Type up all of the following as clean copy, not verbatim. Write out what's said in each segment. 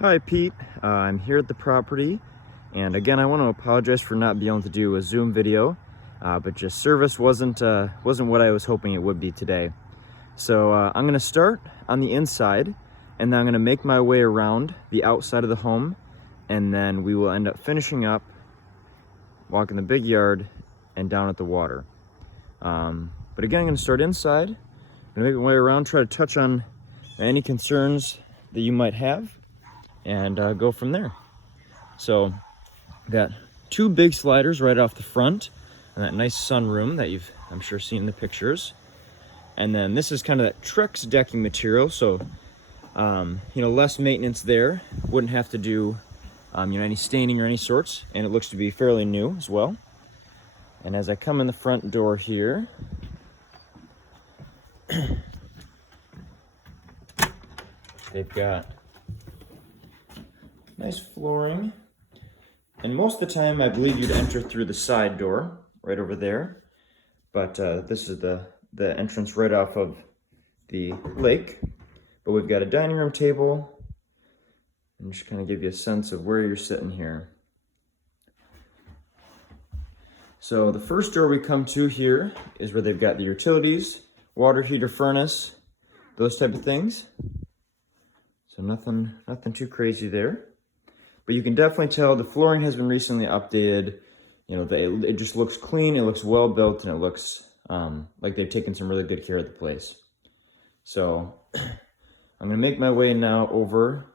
Hi Pete, I'm here at the property, and again I want to apologize for not being able to do a Zoom video, but just service wasn't what I was hoping it would be today. So I'm going to start on the inside, and then I'm going to make my way around the outside of the home, and then we will end up finishing up walking the big yard and down at the water. But again, I'm going to start inside. I'm going to make my way around, try to touch on any concerns that you might have, and go from there. So got two big sliders right off the front, and that nice sunroom that you've, I'm sure, seen in the pictures. And then this is kind of that Trex decking material, so less maintenance there. Wouldn't have to do any staining or any sorts, and it looks to be fairly new as well. And as I come in the front door here, they've got nice flooring, and most of the time I believe you'd enter through the side door right over there, but this is the entrance right off of the lake. But we've got a dining room table, and just kind of give you a sense of where you're sitting here. So the first door we come to here is where they've got the utilities, water heater, furnace, those type of things. So nothing too crazy there. But you can definitely tell the flooring has been recently updated. It just looks clean, it looks well built, and it looks like they've taken some really good care of the place. So I'm gonna make my way now over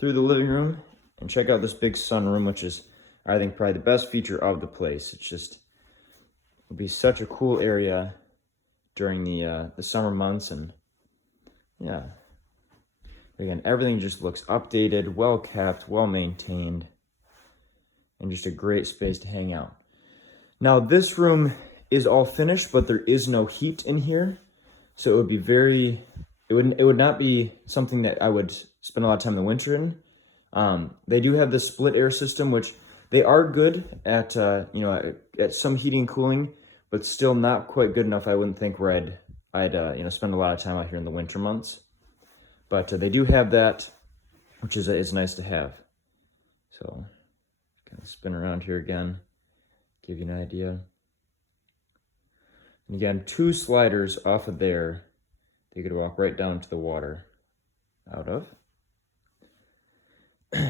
through the living room and check out this big sunroom, which is, I think, probably the best feature of the place. It'll be such a cool area during the summer months, and yeah. Again, everything just looks updated, well kept, well maintained, and just a great space to hang out. Now, this room is all finished, but there is no heat in here, so it would not be something that I would spend a lot of time in the winter in. They do have this split air system, which they are good at at some heating and cooling, but still not quite good enough, I wouldn't think, where I'd spend a lot of time out here in the winter months. But they do have that, which is nice to have. So, kind of spin around here again, give you an idea. And again, two sliders off of there, you could walk right down to the water out of.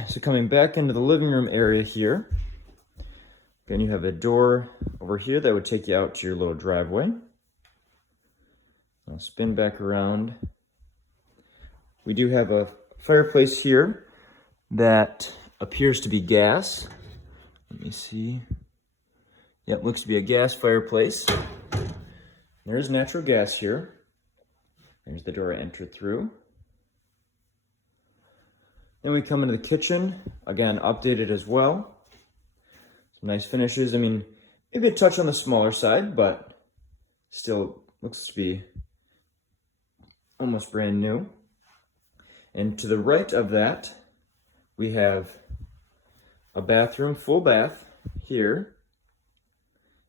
So coming back into the living room area here, again, you have a door over here that would take you out to your little driveway. I'll spin back around. We do have a fireplace here that appears to be gas. Let me see. Yep, looks to be a gas fireplace. There's natural gas here. There's the door I entered through. Then we come into the kitchen. Again, updated as well. Some nice finishes. I mean, maybe a touch on the smaller side, but still looks to be almost brand new. And to the right of that, we have a bathroom, full bath here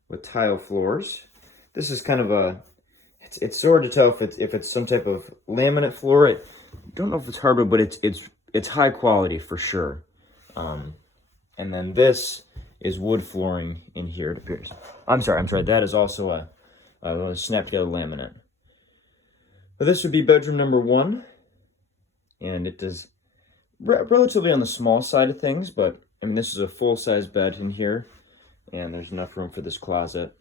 with tile floors. This is kind of it's hard to tell if it's some type of laminate floor. I don't know if it's hardwood, but it's high quality for sure. And then this is wood flooring in here, it appears. I'm sorry, that is also a snap together laminate. But this would be bedroom number 1. And it is relatively on the small side of things, but I mean, this is a full-size bed in here, and there's enough room for this closet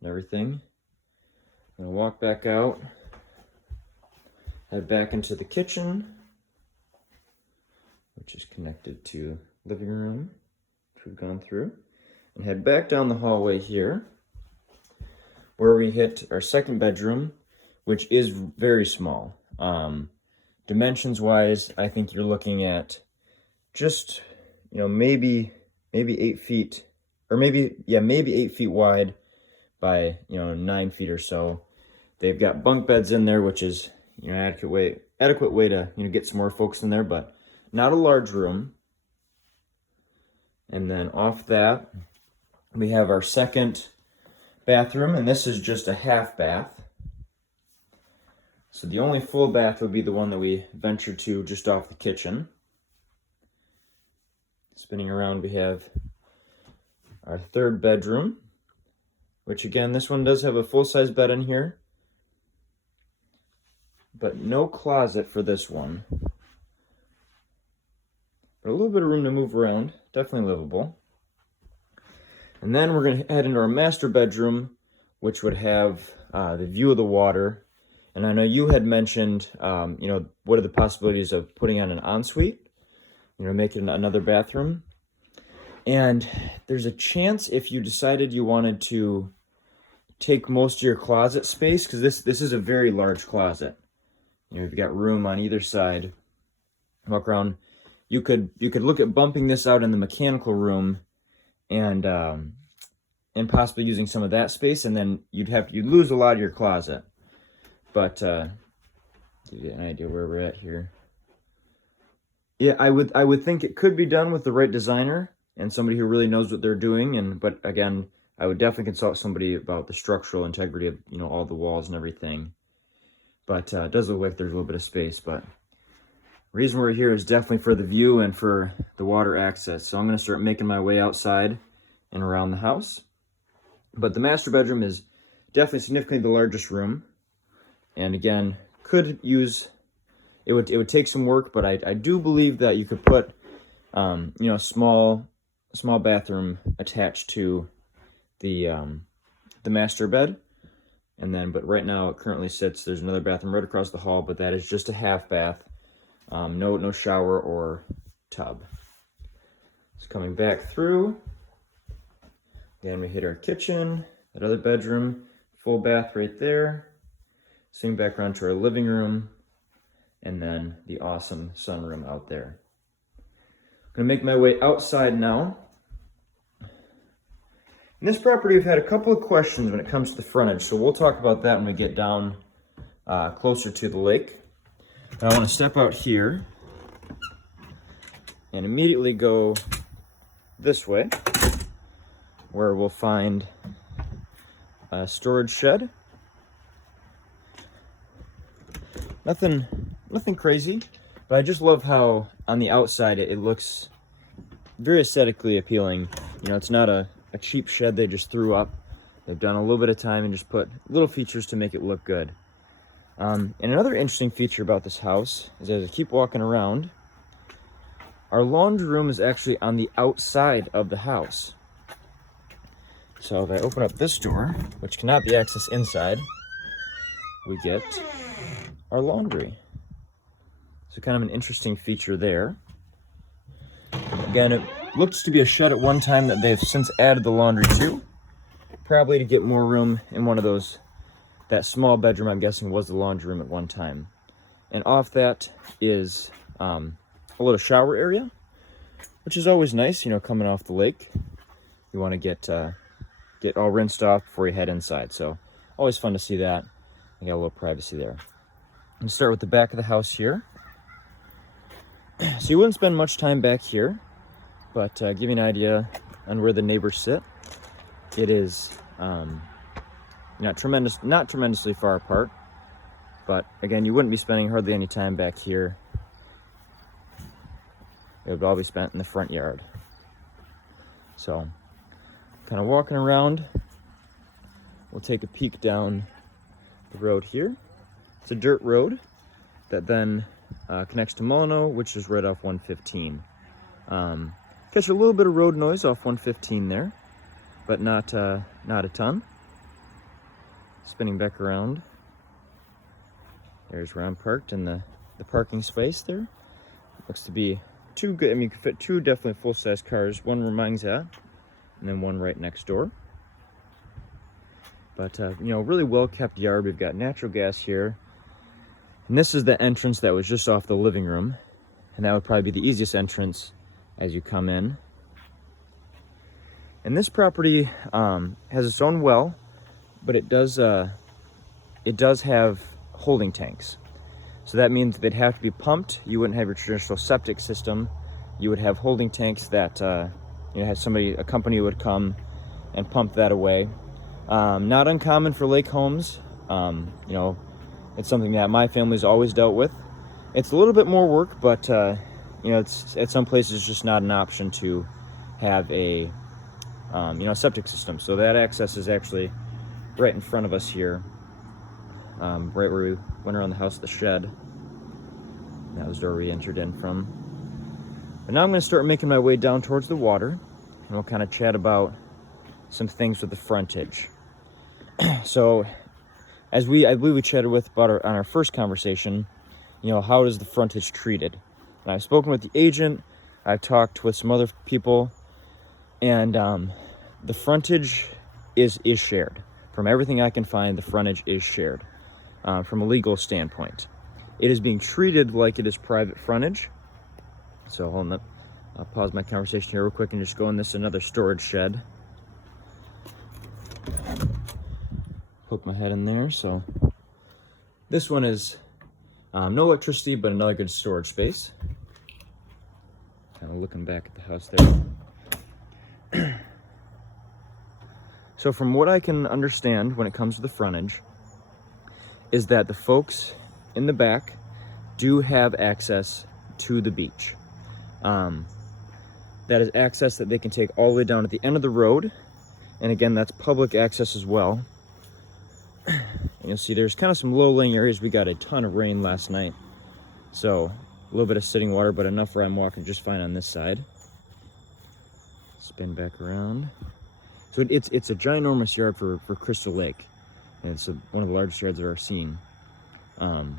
and everything. I'm gonna walk back out, head back into the kitchen, which is connected to living room, which we've gone through, and head back down the hallway here, where we hit our second bedroom, which is very small. Dimensions wise, I think you're looking at just, maybe 8 feet, or maybe 8 feet wide by, 9 feet or so. They've got bunk beds in there, which is, adequate way to, get some more folks in there, but not a large room. And then off that, we have our second bathroom, and this is just a half bath. So the only full bath would be the one that we ventured to just off the kitchen. Spinning around, we have our third bedroom, which again, this one does have a full-size bed in here, but no closet for this one. But a little bit of room to move around, definitely livable. And then we're going to head into our master bedroom, which would have the view of the water. And I know you had mentioned, what are the possibilities of putting on an ensuite, making another bathroom. And there's a chance if you decided you wanted to take most of your closet space, because this is a very large closet. You've got room on either side. Walk around. You could look at bumping this out in the mechanical room, and possibly using some of that space, and then you'd lose a lot of your closet. But give you an idea where we're at here. Yeah, I would think it could be done with the right designer and somebody who really knows what they're doing. But again, I would definitely consult somebody about the structural integrity of all the walls and everything. But it does look like there's a little bit of space. But the reason we're here is definitely for the view and for the water access. So I'm going to start making my way outside and around the house. But the master bedroom is definitely significantly the largest room. And again, could use, it would take some work, but I do believe that you could put, a small bathroom attached to the master bed. And then, but right now it currently sits, there's another bathroom right across the hall, but that is just a half bath. No shower or tub. It's coming back through. Again, we hit our kitchen, that other bedroom, full bath right there. Swing back around to our living room, and then the awesome sunroom out there. I'm gonna make my way outside now. In this property, we've had a couple of questions when it comes to the frontage, so we'll talk about that when we get down closer to the lake. But I want to step out here and immediately go this way, where we'll find a storage shed. Nothing crazy, but I just love how on the outside it looks very aesthetically appealing. It's not a cheap shed they just threw up. They've done a little bit of time and just put little features to make it look good. And another interesting feature about this house is, as I keep walking around, our laundry room is actually on the outside of the house. So if I open up this door, which cannot be accessed inside, we get our laundry. So kind of an interesting feature there. Again, it looks to be a shed at one time that they've since added the laundry to, probably to get more room in one of those. That small bedroom, I'm guessing, was the laundry room at one time. And off that is a little shower area, which is always nice, coming off the lake. You want to get all rinsed off before you head inside. So always fun to see that. I got a little privacy there. Let's start with the back of the house here. So you wouldn't spend much time back here, but give you an idea on where the neighbors sit. It is not tremendously far apart, but again, you wouldn't be spending hardly any time back here. It would all be spent in the front yard. So, kind of walking around, we'll take a peek down the road here. It's a dirt road that then connects to Mullineaux, which is right off 115. Catch a little bit of road noise off 115 there, but not a ton. Spinning back around. There's where I'm parked in the parking space there. Looks to be two good, you can fit two definitely full-size cars, one where mine's at, and then one right next door. But, really well-kept yard. We've got natural gas here. And this is the entrance that was just off the living room. And that would probably be the easiest entrance as you come in. And this property has its own well, but it does have holding tanks. So that means they'd have to be pumped. You wouldn't have your traditional septic system. You would have holding tanks that a company would come and pump that away. Not uncommon for lake homes. It's something that my family's always dealt with. It's a little bit more work, but you know, it's at some places it's just not an option to have a you know, a septic system. So that access is actually right in front of us here, right where we went around the house, the shed. That was the door we entered in from. But now I'm going to start making my way down towards the water, and we'll kind of chat about some things with the frontage. So, as I believe we chatted with about on our first conversation, you know, how is the frontage treated? And I've spoken with the agent, I've talked with some other people, and the frontage is shared. From everything I can find, the frontage is shared from a legal standpoint. It is being treated like it is private frontage. So hold on, I'll pause my conversation here real quick and just go in this another storage shed. Poke my head in there. So this one is no electricity, but another good storage space. Kind of looking back at the house there. So from what I can understand when it comes to the frontage, is that the folks in the back do have access to the beach. That is access that they can take all the way down at the end of the road. And again, that's public access as well. And you'll see there's kind of some low-lying areas. We got a ton of rain last night. So a little bit of sitting water, but enough where I'm walking just fine on this side. Spin back around. So it's a ginormous yard for Crystal Lake. And it's one of the largest yards I've ever seen. So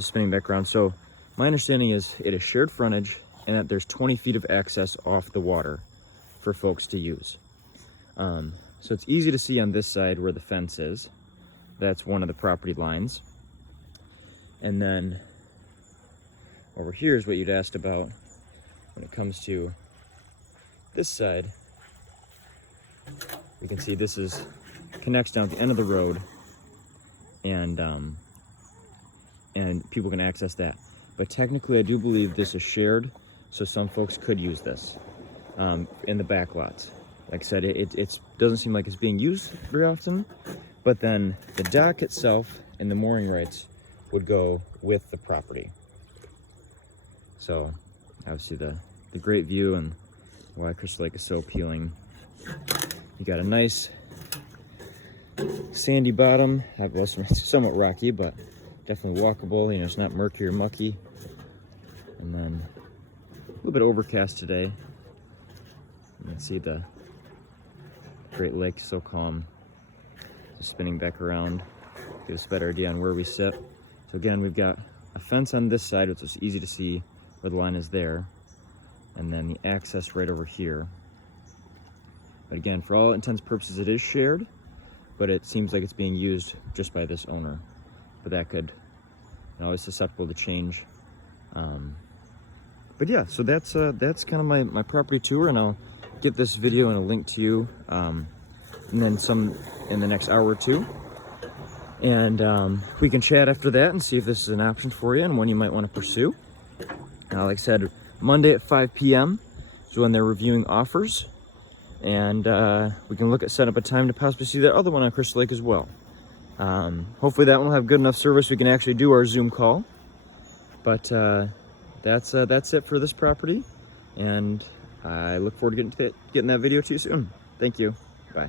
spinning back around. So my understanding is it is shared frontage and that there's 20 feet of access off the water for folks to use. So it's easy to see on this side where the fence is. That's one of the property lines. And then over here is what you'd asked about when it comes to this side. You can see this connects down at the end of the road, and people can access that. But technically, I do believe this is shared, so some folks could use this in the back lots. Like I said, it doesn't seem like it's being used very often, but then the dock itself and the mooring rights would go with the property. So obviously the great view and why Crystal Lake is so appealing. You got a nice sandy bottom. Well, it's somewhat rocky, but definitely walkable. You know, it's not murky or mucky. And then a little bit overcast today. You can see the Great Lake so calm. Just spinning back around, get us a better idea on where we sit. So again, we've got a fence on this side, which is easy to see where the line is there, and then the access right over here. But again, for all intents and purposes, it is shared, but it seems like it's being used just by this owner. But that could, you know, it's susceptible to change. But yeah, so that's kind of my property tour, and I'll get this video and a link to you, and then some in the next hour or two. And we can chat after that and see if this is an option for you and one you might want to pursue. Like I said, Monday at 5 p.m. is when they're reviewing offers. And we can look at setting up a time to possibly see that other one on Crystal Lake as well. Hopefully that one will have good enough service we can actually do our Zoom call. But that's it for this property. And I look forward to getting that video to you soon. Thank you. Bye.